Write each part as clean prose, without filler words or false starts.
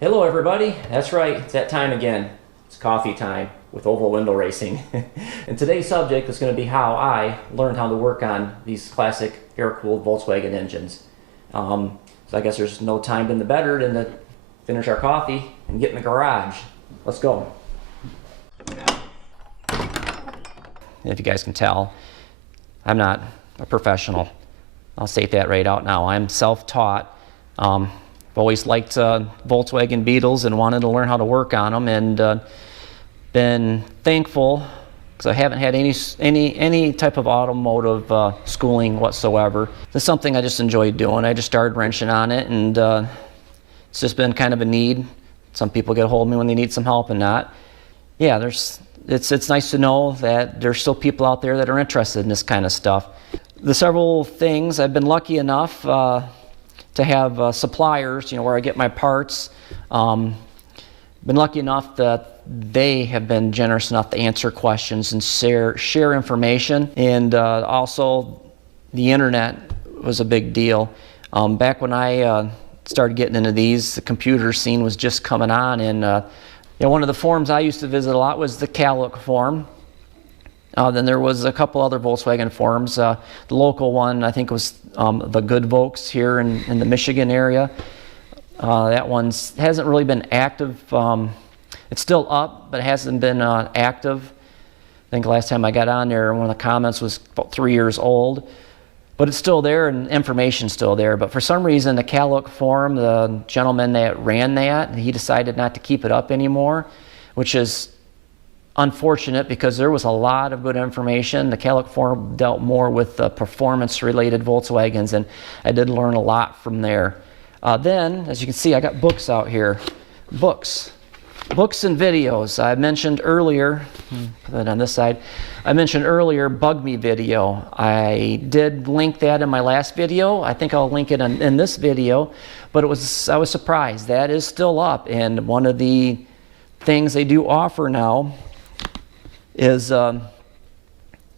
Hello everybody, that's right, it's that time again. It's coffee time with oval window racing. And today's subject is going to be how I learned how to work on these classic air-cooled Volkswagen engines. So I guess there's no time been better than to finish our coffee and get in the garage. Let's go. If you guys can tell, I'm not a professional. I'll state that right out now. I'm self-taught. I've always liked Volkswagen Beetles and wanted to learn how to work on them, and been thankful because I haven't had any type of automotive schooling whatsoever. It's something I just enjoyed doing. I just started wrenching on it, and it's just been kind of a need. Some people get a hold of me when they need some help and not. Yeah, it's nice to know that there's still people out there that are interested in this kind of stuff. The several things, I've been lucky enough to have suppliers, where I get my parts. Been lucky enough that they have been generous enough to answer questions and share information. And also, the internet was a big deal. Back when I started getting into these, the computer scene was just coming on, and one of the forums I used to visit a lot was the Calook forum. Then there was a couple other Volkswagen forums. The local one, I think, was the Good Volks here in the Michigan area. That one hasn't really been active. It's still up, but it hasn't been active. I think the last time I got on there, one of the comments was about 3 years old. But it's still there, and information's still there. But for some reason, the Calook forum, the gentleman that ran that, he decided not to keep it up anymore, which is unfortunate because there was a lot of good information. The Calook forum dealt more with performance-related Volkswagens, and I did learn a lot from there. Then, as you can see, I got books out here. Books and videos. I mentioned earlier, put that on this side, I mentioned earlier Buggy video. I did link that in my last video. I think I'll link it in this video, but I was surprised. That is still up, and one of the things they do offer now is I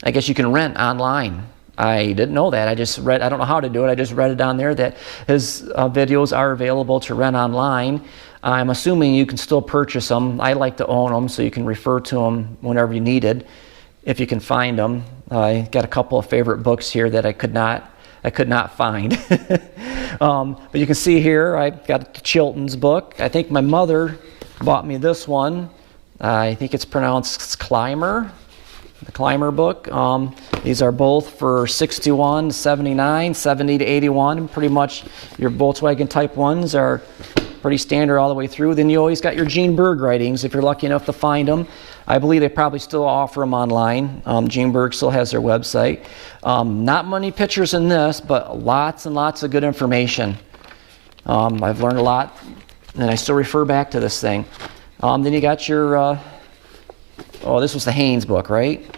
guess you can rent online. I didn't know that. I don't know how to do it. I just read it on there that his videos are available to rent online. I'm assuming you can still purchase them. I like to own them, so you can refer to them whenever you need it, if you can find them. I got a couple of favorite books here that I could not find. But you can see here, I got Chilton's book. I think my mother bought me this one. I think it's pronounced Climber, the Climber book. These are both for 61 to 79, 70 to 81. Pretty much your Volkswagen Type 1s are pretty standard all the way through. Then you always got your Gene Berg writings if you're lucky enough to find them. I believe they probably still offer them online. Gene Berg still has their website. Not many pictures in this, but lots and lots of good information. I've learned a lot, and I still refer back to this thing. Then you got your, this was the Haynes book, right?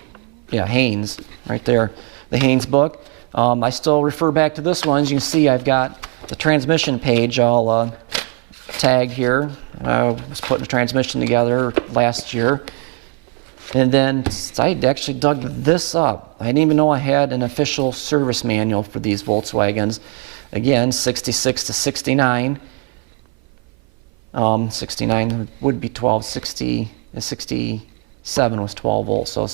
Yeah, Haynes, right there. The Haynes book. I still refer back to this one. As you can see, I've got the transmission page all tagged here. I was putting the transmission together last year. And then I actually dug this up. I didn't even know I had an official service manual for these Volkswagens. Again, 66 to 69. 69 would be 12, 67 was 12 volts, so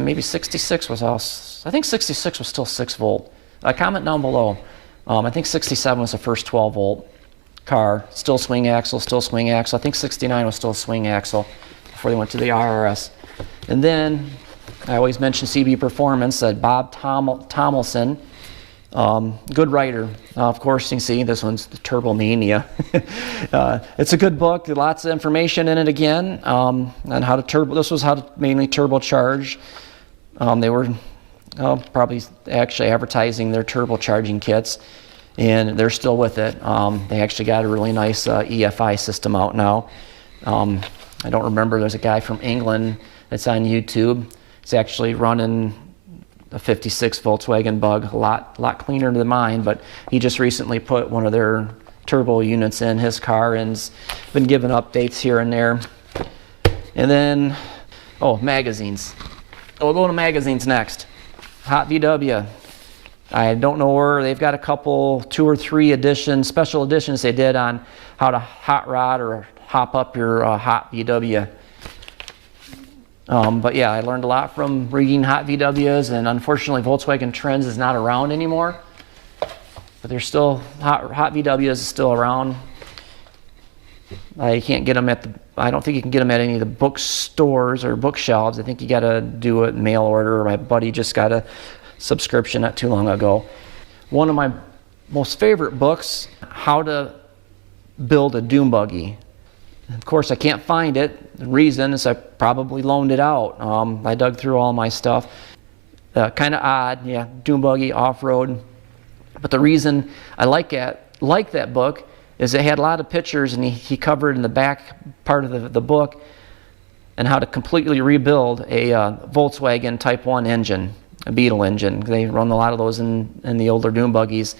maybe 66 was I think 66 was still 6 volt. Comment down below. I think 67 was the first 12 volt car, still swing axle. I think 69 was still swing axle before they went to the IRS. And then, I always mention CB Performance, Bob Tomlinson. Good writer. Of course, you can see this one's the Turbo Mania. It's a good book. Lots of information in it again on how to turbo. This was how to mainly turbocharge. They were probably actually advertising their turbocharging kits, and they're still with it. They actually got a really nice EFI system out now. I don't remember. There's a guy from England that's on YouTube. He's actually running a 56 Volkswagen Bug, a lot cleaner than mine, but he just recently put one of their turbo units in his car and's been giving updates here and there. And then, magazines. We'll go to magazines next. Hot VW. I don't know where, they've got a couple, 2 or 3 editions, special editions they did on how to hot rod or hop up your hot VW. But yeah, I learned a lot from reading hot VWs, and unfortunately Volkswagen Trends is not around anymore. But there's still, hot VWs is still around. I can't get them at the, I don't think you can get them at any of the bookstores or bookshelves. I think you got to do it mail order. My buddy just got a subscription not too long ago. One of my most favorite books, How to Build a Dune Buggy. Of course, I can't find it. The reason is I probably loaned it out. I dug through all my stuff. Kind of odd, yeah, Dune Buggy, off-road. But the reason I like that book is it had a lot of pictures, and he covered in the back part of the book and how to completely rebuild a Volkswagen Type 1 engine, a Beetle engine. They run a lot of those in the older Dune Buggies.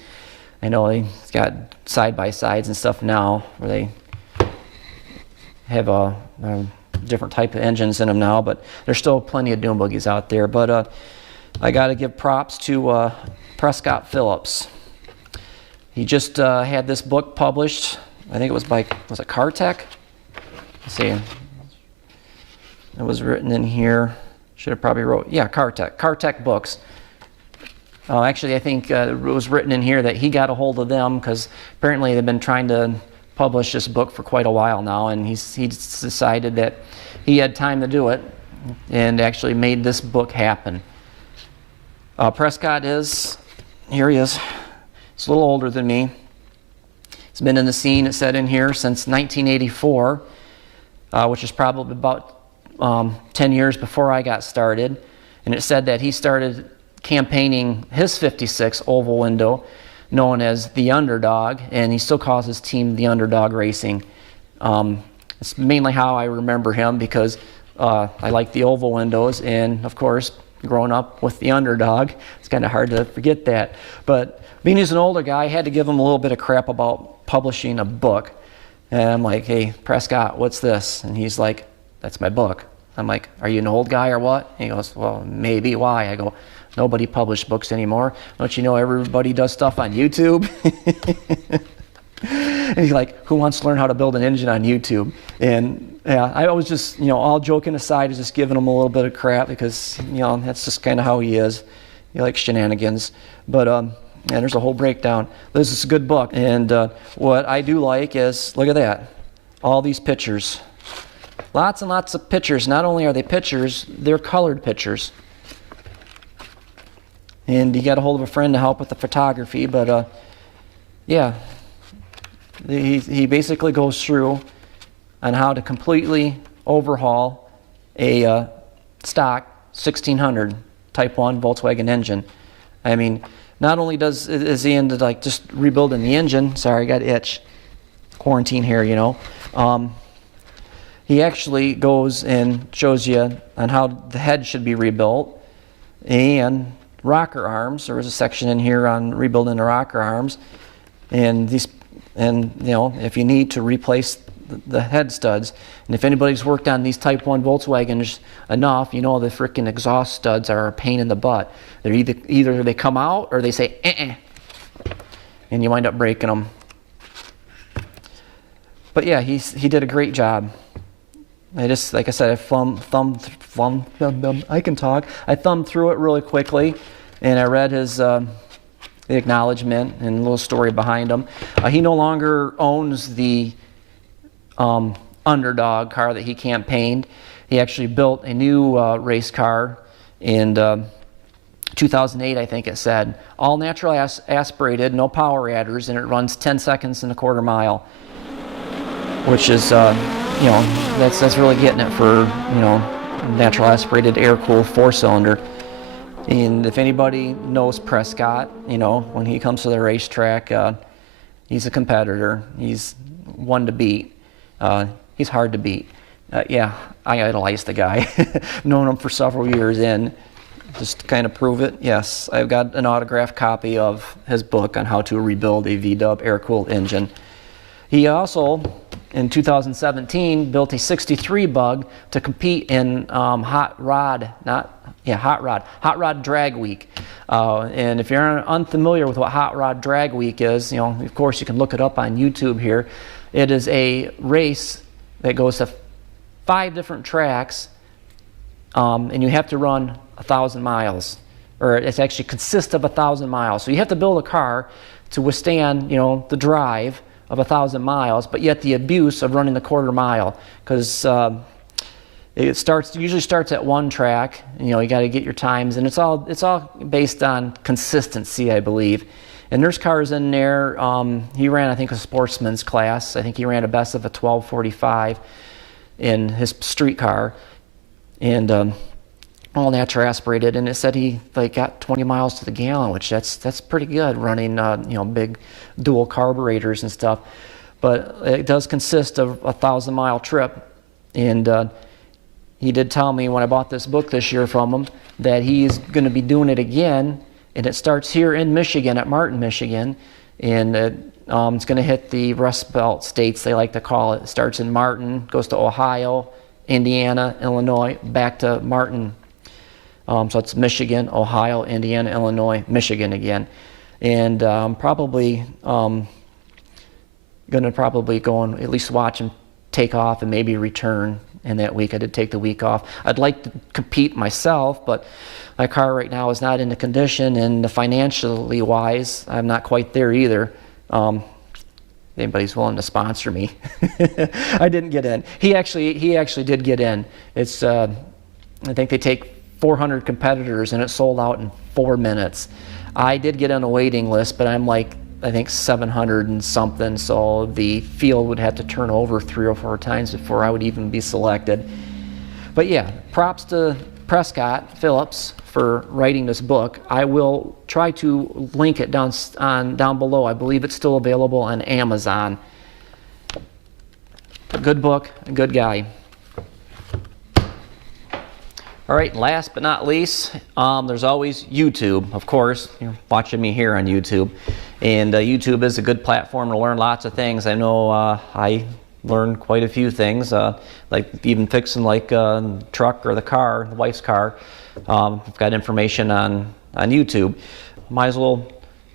I know they've got side-by-sides and stuff now where they have a different type of engines in them now, but there's still plenty of Dune Buggies out there. But I got to give props to Prescott Phillips. He just had this book published. I think it was by, was it Cartech? Let's see. It was written in here. Should have probably wrote, yeah, Cartech Books. Actually, I think it was written in here that he got a hold of them because apparently they've been trying to publish this book for quite a while now, and he decided that he had time to do it and actually made this book happen. Prescott is, here he is. He's a little older than me. He's been in the scene, it said in here, since 1984, which is probably about 10 years before I got started. And it said that he started campaigning his 56 oval window, known as the Underdog, and he still calls his team the Underdog Racing. It's mainly how I remember him because I like the oval windows, and of course, growing up with the Underdog, it's kind of hard to forget that. But being he's an older guy, I had to give him a little bit of crap about publishing a book. And I'm like, hey, Prescott, what's this? And he's like, that's my book. I'm like, are you an old guy or what? And he goes, well, maybe. Why? I go, nobody publishes books anymore. Don't you know everybody does stuff on YouTube? And he's like, who wants to learn how to build an engine on YouTube? And yeah, I was just, all joking aside, just giving him a little bit of crap because, that's just kind of how he is. He likes shenanigans. But, and there's a whole breakdown. This is a good book. And what I do like is, look at that, all these pictures. Lots and lots of pictures. Not only are they pictures, they're colored pictures. And you got a hold of a friend to help with the photography, but yeah. He basically goes through on how to completely overhaul a stock 1600 Type 1 Volkswagen engine. I mean, not only is he into like just rebuilding the engine, sorry, I got itch, quarantine here, he actually goes and shows you on how the head should be rebuilt and rocker arms. There was a section in here on rebuilding the rocker arms, and if you need to replace the head studs, and if anybody's worked on these Type 1 Volkswagens enough, the freaking exhaust studs are a pain in the butt. They're either they come out or they say and you wind up breaking them. But yeah, he did a great job. I just, like I said, I can talk. I thumbed through it really quickly, and I read his the acknowledgement and a little story behind him. He no longer owns the Underdog car that he campaigned. He actually built a new race car in 2008, I think it said. All natural aspirated, no power adders, and it runs 10 seconds in a quarter mile, which is, that's really getting it for, natural aspirated air-cooled 4-cylinder. And if anybody knows Prescott, when he comes to the racetrack, he's a competitor. He's one to beat. He's hard to beat. Yeah, I idolize the guy. Known him for several years, and just to kind of prove it, yes, I've got an autographed copy of his book on how to rebuild a VW air-cooled engine. He also in 2017 built a 63 Bug to compete in hot rod drag week. And if you're unfamiliar with what hot rod drag week is, of course you can look it up on YouTube here. It is a race that goes to 5 different tracks, and you have to run 1,000 miles, or it actually consists of 1,000 miles. So you have to build a car to withstand, the drive of 1,000 miles, but yet the abuse of running the quarter mile, because it usually starts at one track. You got to get your times, and it's all based on consistency, I believe. And there's cars in there. He ran, I think, a sportsman's class. I think he ran a best of a 12:45 in his street car, and all natural aspirated. And it said he got 20 miles to the gallon, which that's pretty good running big dual carburetors and stuff. But it does consist of a 1,000-mile trip, and he did tell me when I bought this book this year from him that he's going to be doing it again, and it starts here in Michigan, at Martin, Michigan, and it's going to hit the Rust Belt states, they like to call it. It starts in Martin, goes to Ohio, Indiana, Illinois, back to Martin. So it's Michigan, Ohio, Indiana, Illinois, Michigan again. And probably going to go and at least watch him take off and maybe return in that week. I did take the week off. I'd like to compete myself, but my car right now is not in the condition, and financially wise, I'm not quite there either. If anybody's willing to sponsor me. I didn't get in. He actually did get in. It's I think they take 400 competitors, and it sold out in 4 minutes. I did get on a waiting list, but I'm I think 700 and something, so the field would have to turn over 3 or 4 times before I would even be selected. But yeah, props to Prescott Phillips for writing this book. I will try to link it down below. I believe it's still available on Amazon. A good book, a good guy. All right, last but not least, there's always YouTube, of course. You're watching me here on YouTube. And YouTube is a good platform to learn lots of things. I know I learned quite a few things, like even fixing a truck or the car, the wife's car. I've got information on YouTube. Might as well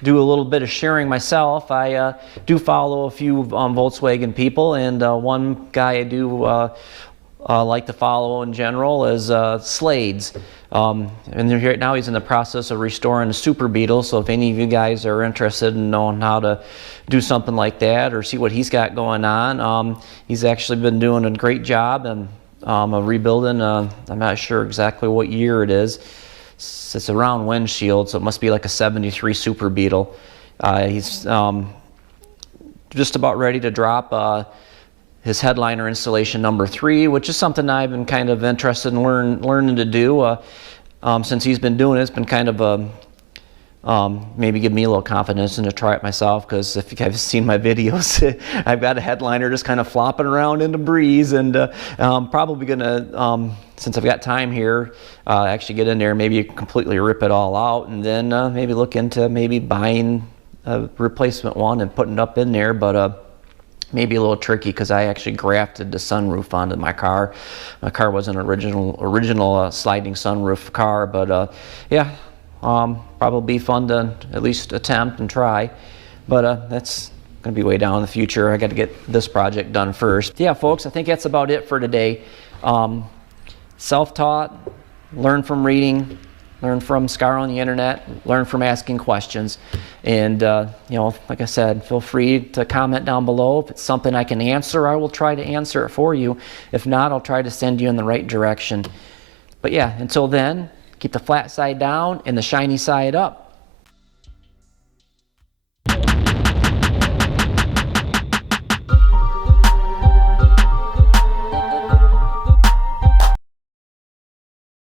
do a little bit of sharing myself. I do follow a few Volkswagen people, and one guy I do like to follow in general is Slades. And right now he's in the process of restoring a Super Beetle, so if any of you guys are interested in knowing how to do something like that or see what he's got going on, he's actually been doing a great job and rebuilding, I'm not sure exactly what year it is. It's around windshield, so it must be like a 73 Super Beetle. He's just about ready to drop his headliner installation number 3, which is something I've been kind of interested in learning to do. Since he's been doing it, it's been kind of maybe give me a little confidence and to try it myself, because if you guys have seen my videos, I've got a headliner just kind of flopping around in the breeze, and I'm probably going to, since I've got time here, actually get in there and maybe completely rip it all out, and then maybe look into maybe buying a replacement one and putting it up in there, but maybe a little tricky because I actually grafted the sunroof onto my car. My car was an original sliding sunroof car, but yeah, probably be fun to at least attempt and try. But that's going to be way down in the future. I got to get this project done first. Yeah, folks, I think that's about it for today. Self-taught, learn from reading, learn from scouring the internet, learn from asking questions. And, like I said, feel free to comment down below. If it's something I can answer, I will try to answer it for you. If not, I'll try to send you in the right direction. But yeah, until then, keep the flat side down and the shiny side up.